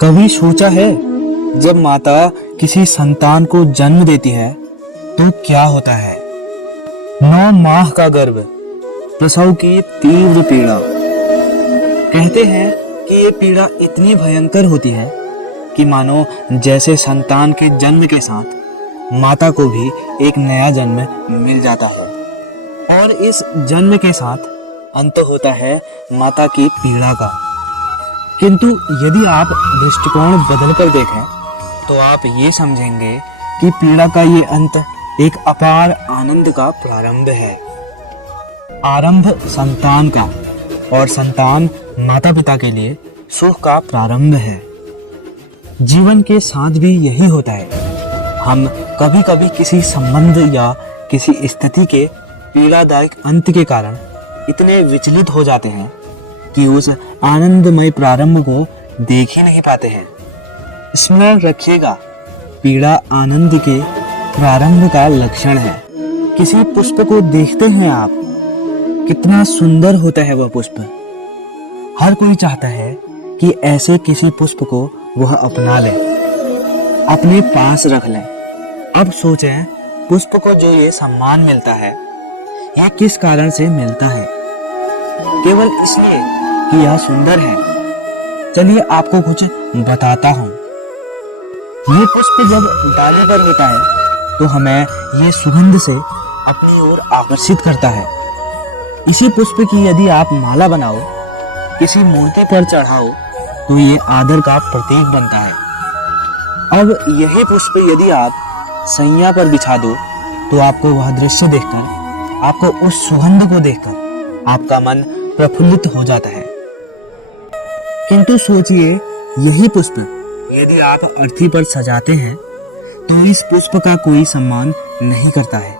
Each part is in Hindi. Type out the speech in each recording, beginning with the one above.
कभी सोचा है जब माता किसी संतान को जन्म देती है तो क्या होता है? 9 माह का गर्भ, प्रसव की तीव्र पीड़ा। कहते हैं कि ये पीड़ा इतनी भयंकर होती है कि मानो जैसे संतान के जन्म के साथ माता को भी एक नया जन्म मिल जाता है और इस जन्म के साथ अंत होता है माता की पीड़ा का। किंतु यदि आप दृष्टिकोण बदलकर देखें तो आप ये समझेंगे कि पीड़ा का ये अंत एक अपार आनंद का प्रारंभ है। आरंभ संतान का और संतान माता पिता के लिए सुख का प्रारंभ है। जीवन के साथ भी यही होता है। हम कभी कभी किसी संबंध या किसी स्थिति के पीड़ादायक अंत के कारण इतने विचलित हो जाते हैं कि उस आनंदमय प्रारंभ को देख ही नहीं पाते हैं। स्मरण रखिएगा, पीड़ा आनंद के प्रारंभ का लक्षण है। किसी पुष्प को देखते हैं आप, कितना सुंदर होता है वह पुष्प। हर कोई चाहता है कि ऐसे किसी पुष्प को वह अपना ले, अपने पास रख ले। अब सोचें, पुष्प को जो ये सम्मान मिलता है, यह किस कारण से मिलता है? केवल इसलिए कि यह सुंदर है। चलिए आपको कुछ बताता हूँ। ये पुष्प जब डाले पर होता है तो हमें ये सुगंध से अपनी ओर आकर्षित करता है। इसी पुष्प की यदि आप माला बनाओ, किसी मूर्ति पर चढ़ाओ तो ये आदर का प्रतीक बनता है। अब यही पुष्प यदि आप सैया पर बिछा दो तो आपको वह दृश्य देखकर, आपको उस सुगंध को देखकर आपका मन प्रफुल्लित हो जाता है। किंतु सोचिए, यही पुष्प यदि आप अर्थी पर सजाते हैं तो इस पुष्प का कोई सम्मान नहीं करता है।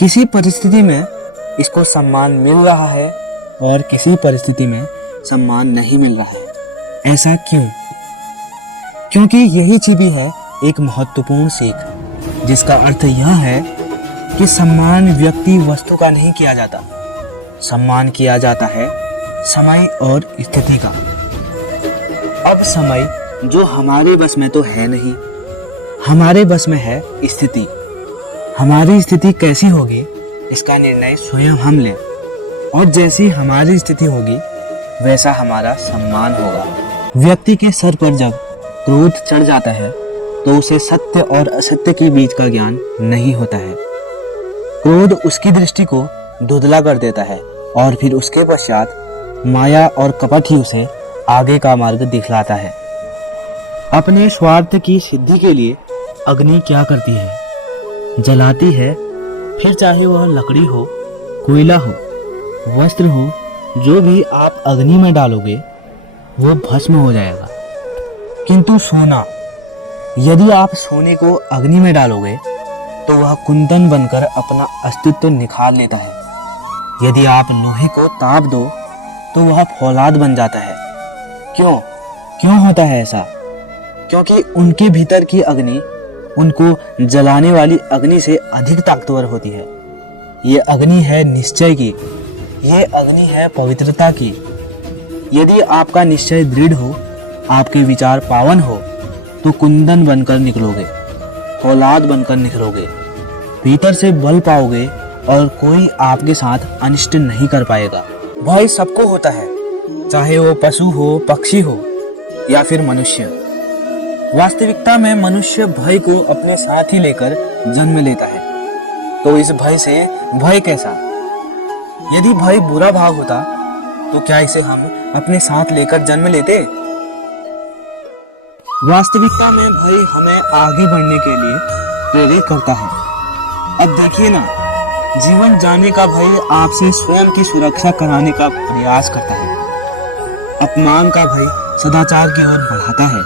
किसी परिस्थिति में इसको सम्मान मिल रहा है और किसी परिस्थिति में सम्मान नहीं मिल रहा है। ऐसा क्यों? क्योंकि यही छिपी है एक महत्वपूर्ण सीख, जिसका अर्थ यह है कि सम्मान व्यक्ति वस्तु का नहीं किया जाता, सम्मान किया जाता है समय और स्थिति का। अब समय जो हमारे बस में तो है नहीं, हमारे बस में है स्थिति। हमारी स्थिति कैसी होगी इसका निर्णय स्वयं हम लें, और जैसी हमारी स्थिति होगी वैसा हमारा सम्मान होगा। व्यक्ति के सर पर जब क्रोध चढ़ जाता है तो उसे सत्य और असत्य के बीच का ज्ञान नहीं होता है। क्रोध उसकी दृष्टि को धुंधला कर देता है और फिर उसके पश्चात माया और कपट ही उसे आगे का मार्ग दिखलाता है। अपने स्वार्थ की सिद्धि के लिए अग्नि क्या करती है? जलाती है, फिर चाहे वह लकड़ी हो, कोयला हो, वस्त्र हो, जो भी आप अग्नि में डालोगे वो भस्म हो जाएगा। किंतु सोना, यदि आप सोने को अग्नि में डालोगे तो वह कुंदन बनकर अपना अस्तित्व निखार लेता है। यदि आप लोहे को ताप दो तो वह फौलाद बन जाता है। क्यों? क्यों होता है ऐसा? क्योंकि उनके भीतर की अग्नि उनको जलाने वाली अग्नि से अधिक ताकतवर होती है। ये अग्नि है निश्चय की, ये अग्नि है पवित्रता की। यदि आपका निश्चय दृढ़ हो, आपके विचार पावन हो, तो कुंदन बनकर निकलोगे, फौलाद बनकर निखरोगे, भीतर से बल पाओगे और कोई आपके साथ अनिष्ट नहीं कर पाएगा। भय सबको होता है, चाहे वो पशु हो, पक्षी हो या फिर मनुष्य। वास्तविकता में मनुष्य भय को अपने साथ ही लेकर जन्म लेता है। तो इस भय से भय कैसा? यदि भय बुरा भाव होता तो क्या इसे हम अपने साथ लेकर जन्म लेते? वास्तविकता में भय हमें आगे बढ़ने के लिए प्रेरित करता है। अब देखिए ना, जीवन जाने का भय आपसे स्वयं की सुरक्षा कराने का प्रयास करता है। अपमान का भय सदाचार की ओर बढ़ाता है।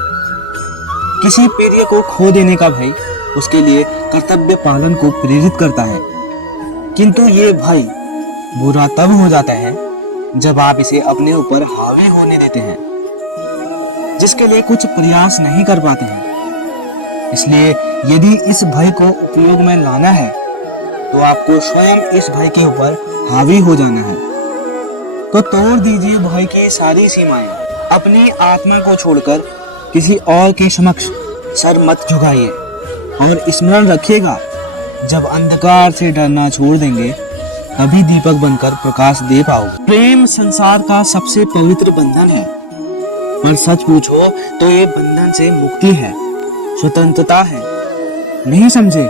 किसी प्रिय को खो देने का भय उसके लिए कर्तव्य पालन को प्रेरित करता है। किंतु ये भय बुरा तब हो जाता है जब आप इसे अपने ऊपर हावी होने देते हैं, जिसके लिए कुछ प्रयास नहीं कर पाते हैं। इसलिए यदि इस भय को उपयोग में लाना है तो आपको स्वयं इस भय के ऊपर हावी हो जाना है। तो तोड़ दीजिए भय की सारी सीमाएं। अपनी आत्मा को छोड़कर किसी और के समक्ष सर मत झुकाइए और स्मरण रखिएगा, जब अंधकार से डरना छोड़ देंगे तभी दीपक बनकर प्रकाश दे पाओगे। प्रेम संसार का सबसे पवित्र बंधन है, पर सच पूछो तो ये बंधन से मुक्ति है, स्वतंत्रता है। नहीं समझे?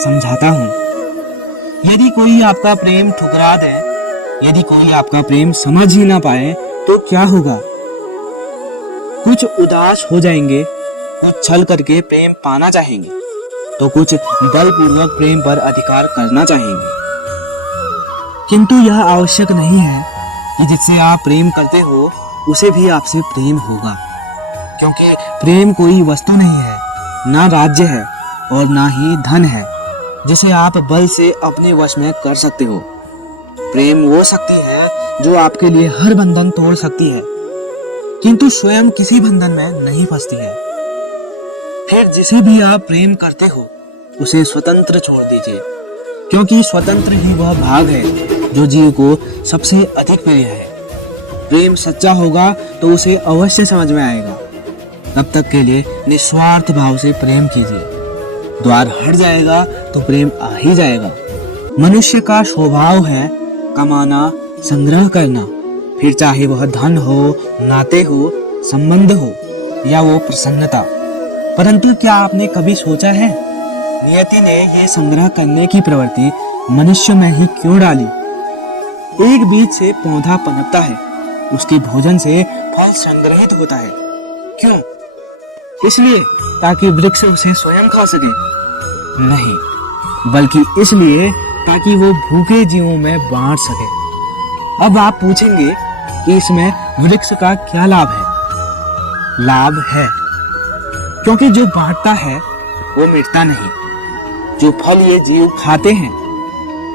समझाता हूँ। यदि कोई आपका प्रेम ठुकरा दे, यदि कोई आपका प्रेम समझ ही ना पाए तो क्या होगा? कुछ उदास हो जाएंगे, कुछ छल करके प्रेम पाना चाहेंगे, तो कुछ बलपूर्वक प्रेम पर अधिकार करना चाहेंगे। किंतु यह आवश्यक नहीं है कि जिससे आप प्रेम करते हो उसे भी आपसे प्रेम होगा, क्योंकि प्रेम कोई वस्तु नहीं है, ना राज्य है और ना ही धन है जिसे आप बल से अपने वश में कर सकते हो। प्रेम वो शक्ति है जो आपके लिए हर बंधन तोड़ सकती है, किंतु स्वयं किसी बंधन में नहीं फंसती है। फिर जिसे भी आप प्रेम करते हो उसे स्वतंत्र छोड़ दीजिए, क्योंकि स्वतंत्र ही वह भाग है जो जीव को सबसे अधिक प्रिय है। प्रेम सच्चा होगा तो उसे अवश्य समझ में आएगा। तब तक के लिए निस्वार्थ भाव से प्रेम कीजिए। द्वार हट जाएगा तो प्रेम आ ही जाएगा। मनुष्य का स्वभाव है कमाना, संग्रह करना, फिर चाहे वह धन हो, नाते हो, संबंध हो या वो प्रसन्नता। परंतु क्या आपने कभी सोचा है नियति ने यह संग्रह करने की प्रवृत्ति मनुष्य में ही क्यों डाली? एक बीज से पौधा पनपता है, उसके भोजन से फल संग्रहित होता है। क्यों? इसलिए ताकि वृक्ष उसे स्वयं खा सके? नहीं, बल्कि इसलिए ताकि वो भूखे जीवों में बांट सके। अब आप पूछेंगे कि इसमें वृक्ष का क्या लाभ है? लाभ है, क्योंकि जो बांटता है वो मिटता नहीं। जो फल ये जीव खाते हैं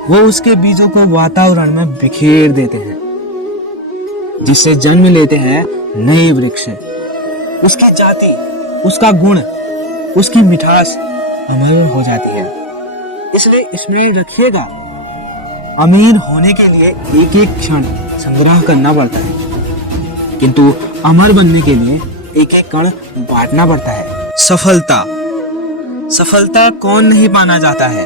वो उसके बीजों को वातावरण में बिखेर देते हैं, जिससे जन्म लेते हैं नए वृक्ष। उसकी जाति, उसका गुण, उसकी मिठास अमर हो जाती है। इसलिए इसमें रखिएगा, अमीर होने के लिए एक एक क्षण संग्रह करना पड़ता है, किंतु अमर बनने के लिए एक एक कण बांटना पड़ता है। सफलता कौन नहीं पाना चाहता है?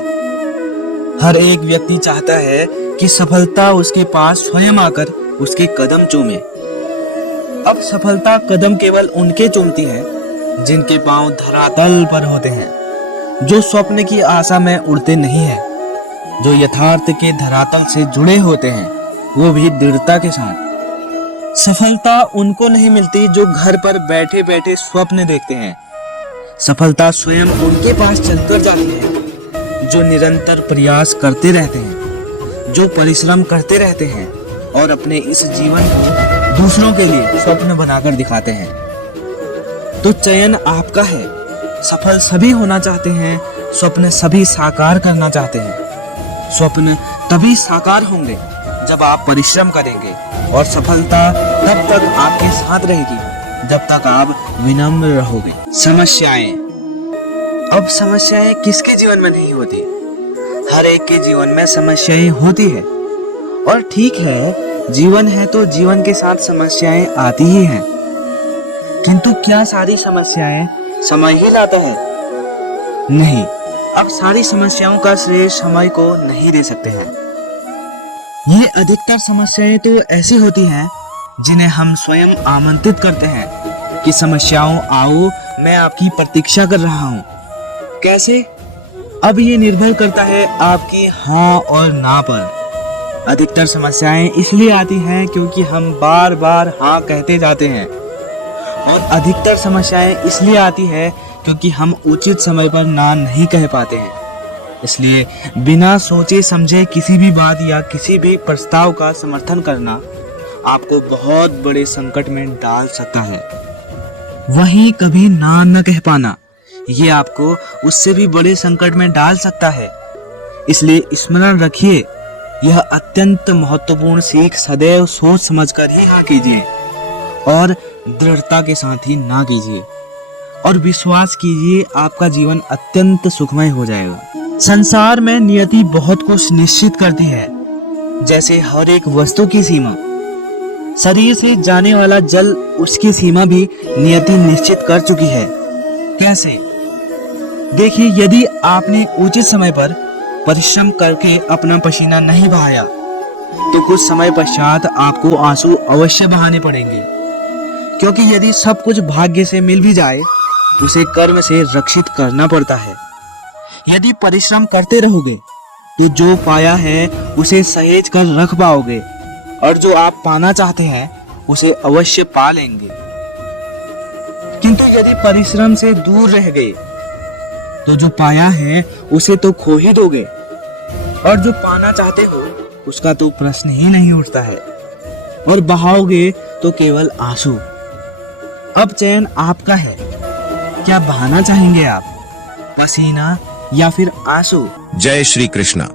हर एक व्यक्ति चाहता है कि सफलता उसके पास स्वयं आकर उसके कदम चूमे। अब सफलता कदम केवल उनके चूमती है जिनके पांव धरातल पर होते हैं, जो स्वप्न की आशा में उड़ते नहीं है, जो यथार्थ के धरातल से जुड़े होते हैं, वो भी दृढ़ता के साथ। सफलता उनको नहीं मिलती जो घर पर बैठे बैठे स्वप्न देखते हैं। सफलता स्वयं उनके पास चलकर जाती है जो निरंतर प्रयास करते रहते हैं, जो परिश्रम करते रहते हैं और अपने इस जीवन को दूसरों के लिए स्वप्न बनाकर दिखाते हैं। तो चयन आपका है। सफल सभी होना चाहते हैं, स्वप्न सभी साकार करना चाहते हैं। स्वप्न तभी साकार होंगे जब आप परिश्रम करेंगे, और सफलता तब तक आपके साथ रहेगी जब तक आप विनम्र रहोगे। समस्याएं। अब समस्याएं किसके जीवन में नहीं होती? हर एक के जीवन में समस्याएं होती है, और ठीक है, जीवन है तो जीवन के साथ समस्याएं आती ही हैं। किंतु क्या सारी समस्याएं समय ही लाता है? नहीं, अब सारी समस्याओं का श्रेय समय को नहीं दे सकते हैं। ये अधिकतर समस्याएं तो ऐसी होती हैं जिन्हें हम स्वयं आमंत्रित करते हैं कि समस्याओं आओ, मैं आपकी प्रतीक्षा कर रहा हूँ। कैसे? अब ये निर्भर करता है आपकी हाँ और ना पर। अधिकतर समस्याएं इसलिए आती हैं क्योंकि हम बार बार हाँ कहते जाते हैं, और अधिकतर समस्याएं इसलिए आती है क्योंकि हम उचित समय पर ना नहीं कह पाते हैं। इसलिए बिना सोचे समझे किसी भी बात या किसी भी प्रस्ताव का समर्थन करना आपको बहुत बड़े संकट में डाल सकता है। वहीं कभी ना न कह पाना, ये आपको उससे भी बड़े संकट में डाल सकता है। इसलिए स्मरण रखिए, यह अत्यंत महत्वपूर्ण सीख सदैव सोच समझकर ही हाँ कीजिए, और दृढ़ता के साथ ही ना कीजिए, और विश्वास कीजिए आपका जीवन अत्यंत सुखमय हो जाएगा। संसार में नियति बहुत कुछ निश्चित करती है, जैसे हर एक वस्तु की सीमा। शरीर से जाने वाला जल उसकी सीमा भी नियति निश्चित कर चुकी है। कैसे? देखिए, यदि आपने उचित समय पर परिश्रम करके अपना पसीना नहीं बहाया तो कुछ समय पश्चात आपको आंसू अवश्य बहाने पड़ेंगे, क्योंकि यदि सब कुछ भाग्य से मिल भी जाए उसे कर्म से रक्षित करना पड़ता है। यदि परिश्रम करते रहोगे तो जो पाया है उसे सहेज कर रख पाओगे, और जो आप पाना चाहते हैं उसे अवश्य पा लेंगे। किंतु यदि परिश्रम से दूर रह गए तो जो पाया है उसे तो खो ही दोगे, और जो पाना चाहते हो उसका तो प्रश्न ही नहीं उठता है, और बहाओगे तो केवल आंसू। अब चयन आपका है, क्या बहाना चाहेंगे आप, पसीना या फिर आंसू? जय श्री कृष्णा।